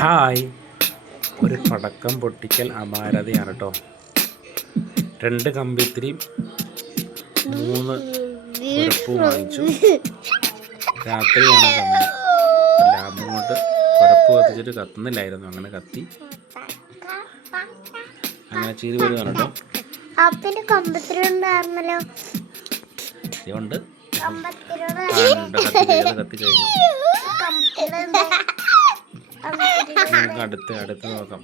Hi, ഒരു പടക്കം പൊട്ടിക്കൽ അപാരതയാണ് കേട്ടോ. 2 കമ്പിത്തിരിയും 3 കുരപ്പും വാങ്ങിച്ചു. രാത്രിയാണ് സമയം. ലാബും കൊണ്ട് കുരപ്പ് കത്തിച്ചിട്ട് കത്തുന്നില്ലായിരുന്നു. അങ്ങനെ കത്തി അങ്ങനെ ചെയ്ത് വരുവാണ് കേട്ടോ. ഇതുകൊണ്ട് കത്തി കഴിഞ്ഞു. നമുക്ക് അടുത്ത് നോക്കാം.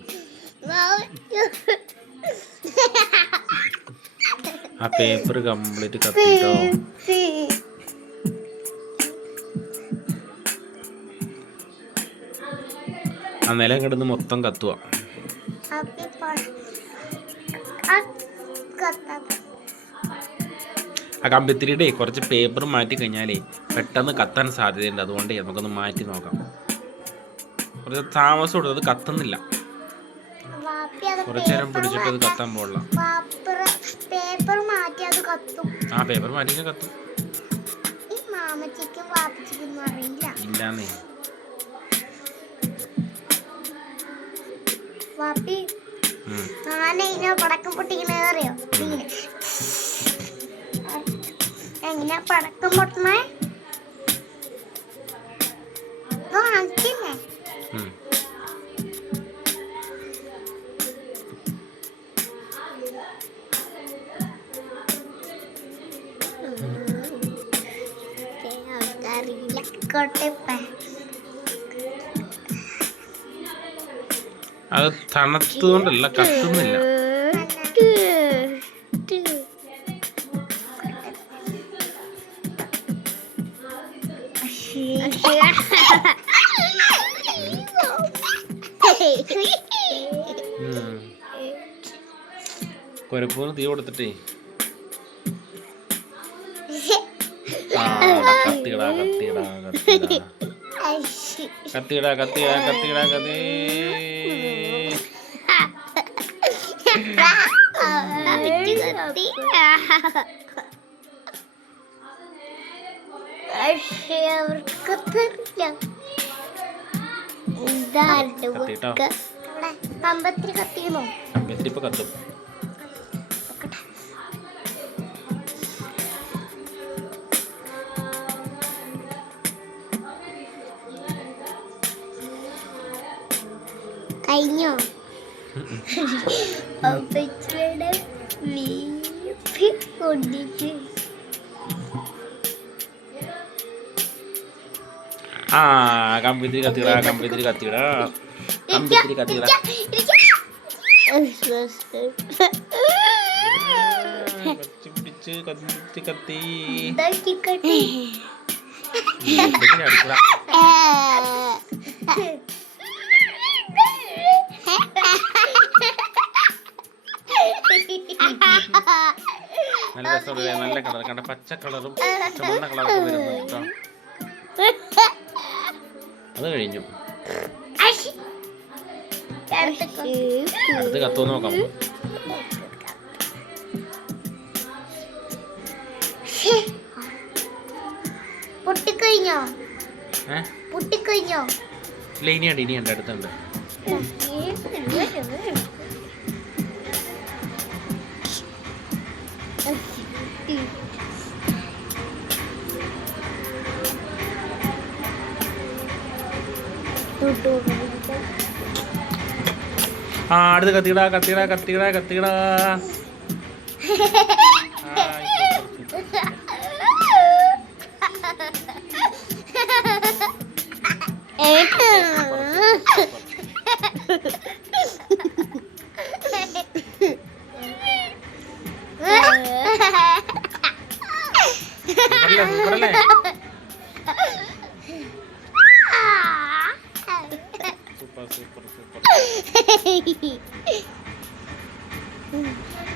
ആ പേപ്പർ കംപ്ലീറ്റ് കത്തിട്ടോ. ആ നിലം കിടന്ന് മൊത്തം കത്തുക. ആ കമ്പിത്തിരിയുടെ കുറച്ച് പേപ്പർ മാറ്റി കഴിഞ്ഞാലേ പെട്ടെന്ന് കത്താൻ സാധ്യതയുണ്ട്. അതുകൊണ്ട് നമുക്കൊന്ന് മാറ്റി നോക്കാം. കുറച്ച് താമസം കൊടുത്ത് അത് കത്തുന്നില്ല. കുറച്ചു നേരം പിടിച്ചിട്ട് അത് കത്താൻ പോകില്ല. ആ പേപ്പർ മാറ്റിയാൽ കത്തും. ഇല്ലാന്നേ. പടക്കം പൊട്ടിക്കണേ അറിയോ? എങ്ങനെയാ പടക്കം പൊട്ടണേ? അത് തണുത്തുകൊണ്ടല്ല, കത്തുന്നില്ല. കുരപ്പൂന്ന് തീ കൊടുത്തിട്ടേ കത്തിടാ കത്തിടാ കത്തിടാ കത്തിടാ കത്തിടാ കത്തി. കമ്പത്തിരി ഇപ്പൊ കത്തും. കഴിഞ്ഞോ? ആ കമ്പിത്തിരി കത്തിടാ കമ്പിത്തിരി കത്തിടാ കമ്പിത്തിരി കത്തിടാ. പിടിച്ച് കത്തി കത്തി നല്ല രസമുള്ള നല്ല കളർ കണ്ട, പച്ച കളറും ചുവന്ന കളറൊക്കെ വരുന്നുണ്ട്. അത് കഴിഞ്ഞു. അടുത്ത് കത്തുമെന്ന് നോക്കാം. പൊട്ടിക്കഴിഞ്ഞോ? പൊട്ടിക്കഴിഞ്ഞോ? ഇല്ല, ഇനിയുണ്ട് അടുത്തുണ്ട്. ആ അടുത്ത് കത്തിടാ കത്തിടാ കത്തിടാ കത്തിടാ.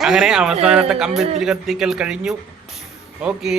അങ്ങനെ അവസാനത്തെ കമ്പിത്തിരി കത്തിക്കൽ കഴിഞ്ഞു. ഓക്കേ.